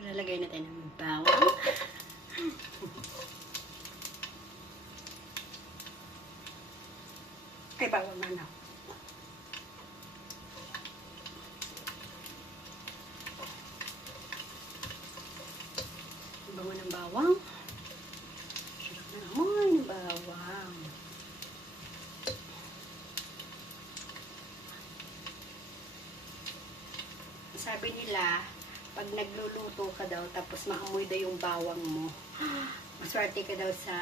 Lalagay natin ng bawang. Ay, bawang na na. Bango ng bawang. Sarap na amoy ng bawang. Sabi nila, pag nagluluto ka daw, tapos maamoy daw yung bawang mo, maswerte ka daw sa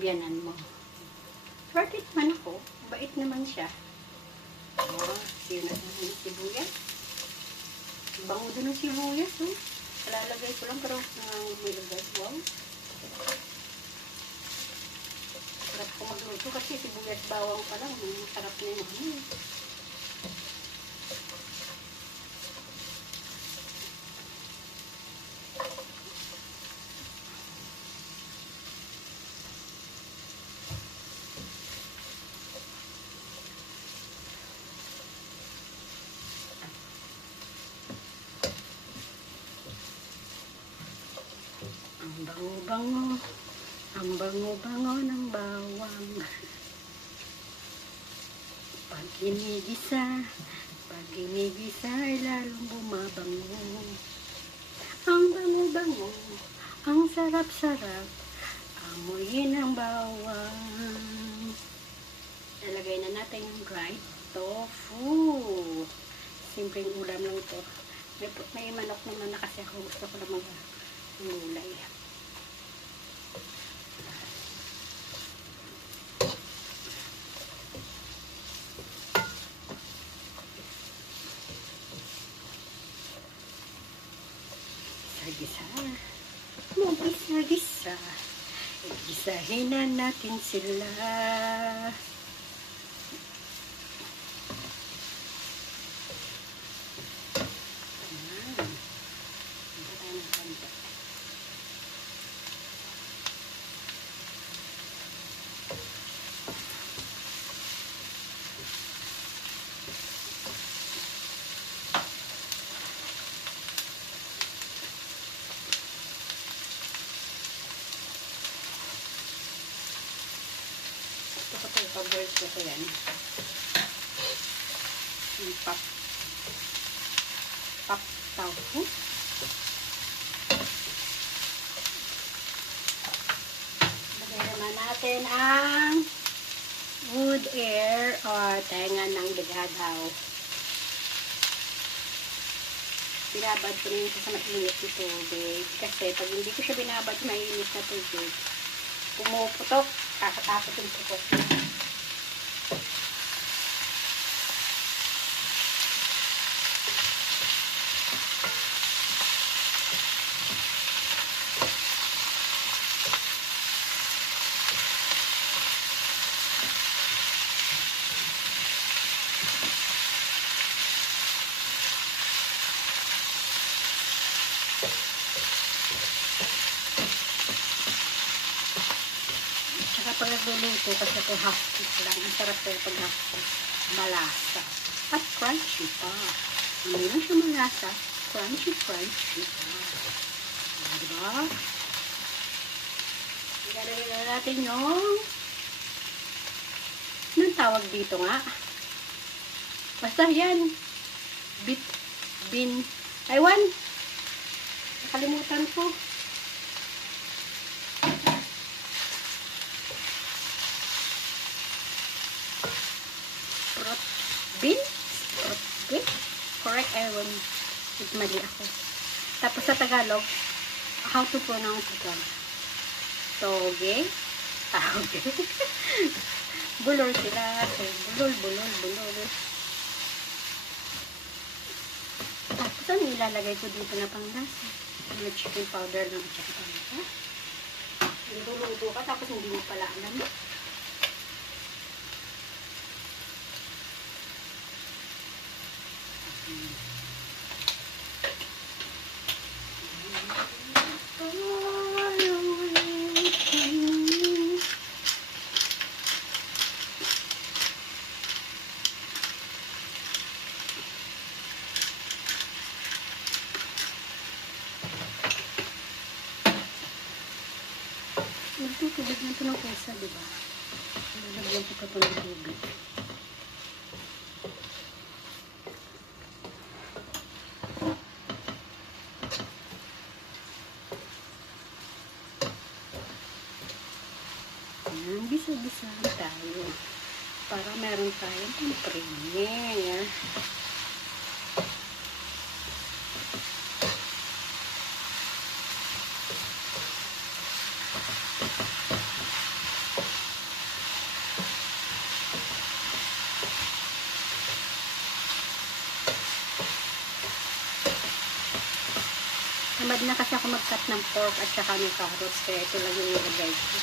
biyanan mo. Swerte naman ako. Bait naman siya. Oh, siya na yung sibuyas. Bango din ng sibuyas, oh. Lalagay ko lang, pero may lagay. Wow. Sarap ko magluto kasi sibuyas bawang pa lang. Sarap na yung ano. Bango-bango, ang bango-bango ng bawang. Pag inigisa ay lalong bumabango. Ang bango-bango, ang sarap-sarap, amoyin ng bawang. Lalagay na natin yung dried tofu. Simpleng ulam lang ito. May manok naman na kasi ako gusto ko na mag-gulay. Gisa. Gisa. Gisahin na natin sila. Pag-boils ko ito yan. Yung pop tofu. Lagay naman natin ang wood air or tenga ng digadaw. Binabad ko na yun sa mainit na tubig. Kasi pag hindi ko siya binabad sa mainit na tubig, pumuputok, kakatakot yung pupot niya. Pag nagluluto kasi ito half-cook lang. Ang sarap ko pag half-cook. Malasa. At crunchy pa. Hindi lang siya malasa. Crunchy pa. Diba? Ilalagay na natin yung anong tawag dito nga? Basta yan. Aywan. Nakalimutan ko. Correct, ewan. Mali ako. Tapos sa Tagalog, how to pronounce ito? Toge. Toge. Bulol sila. Bulol. Tapos ano ilalagay ko dito na panglasa? May chicken powder ng chicken powder. Niluluto ka tapos hindi mo pala alam. Ito, tubig na ito ng kusa, di ba? Lalagyan ko pa ito ng tubig. Ayan, bisa-bisa tayo. Para meron tayong pang-premier. Tamad na kasi ako mag-cut ng pork at saka ng carrots, kaya ito lang yung nilagay ko.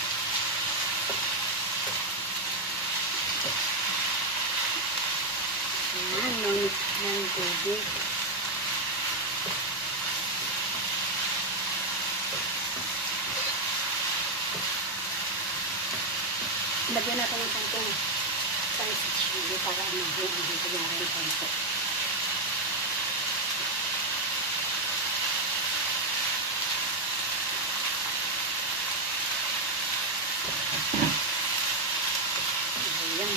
Ayan, mamit ng tubig. Lagyan natin ng konting spicy chili para hindi kunyari yung konti. Ayan.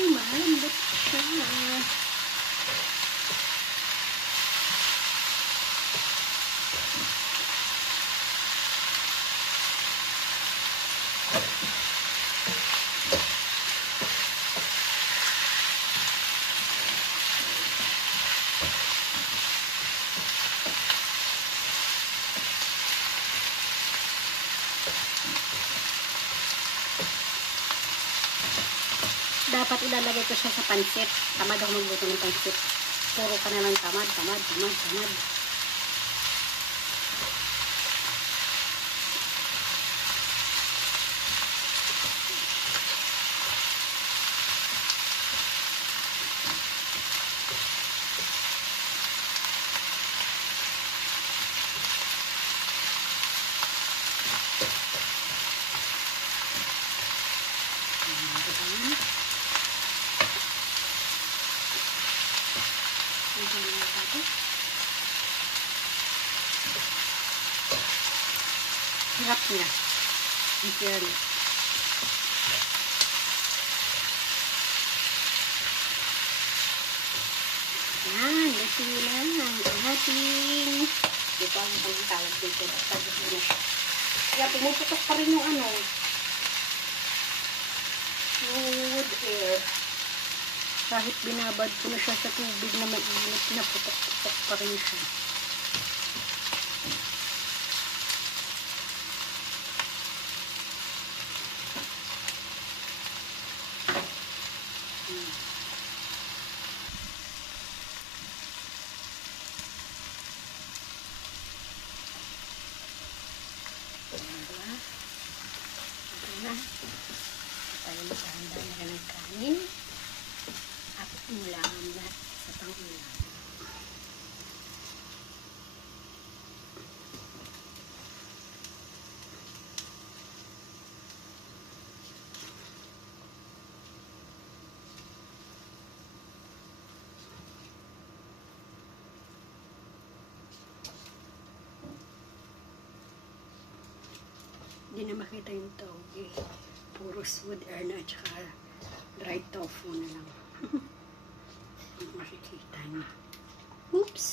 Malambot siya. Dapat ilalagay ko siya sa pansit. Tamad ako magluto ng pansit. Puro ka na lang tamad. Hirap niya. Yan. Yan, luto lang ang ating dito ang tawag dito. Tawag na siya. Kaya pumuputok pa rin yung wood air. Kahit binabad ko na siya sa tubig na mainit, pinaputok-putok pa rin siya. Tayo maghahanda na ng kanin at ulam lahat sa pang-ulam. Hindi na makita yung toge. Puro wood air na at saka dried tofu na lang. Makikita niya. Oops!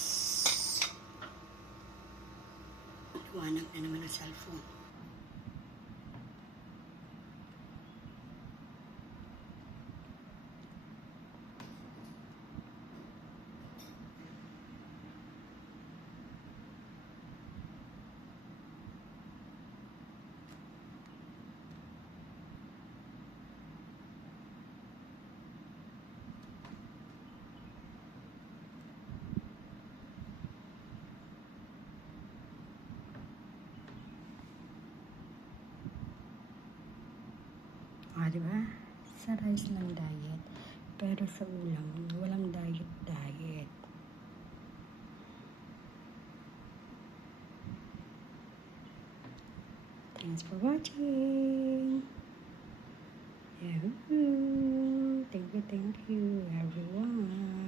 Liwanag na naman ang cellphone. Diba? Sa rice lang diet. Pero sa ulam, walang diet. Thanks for watching. Yahoo! Thank you everyone.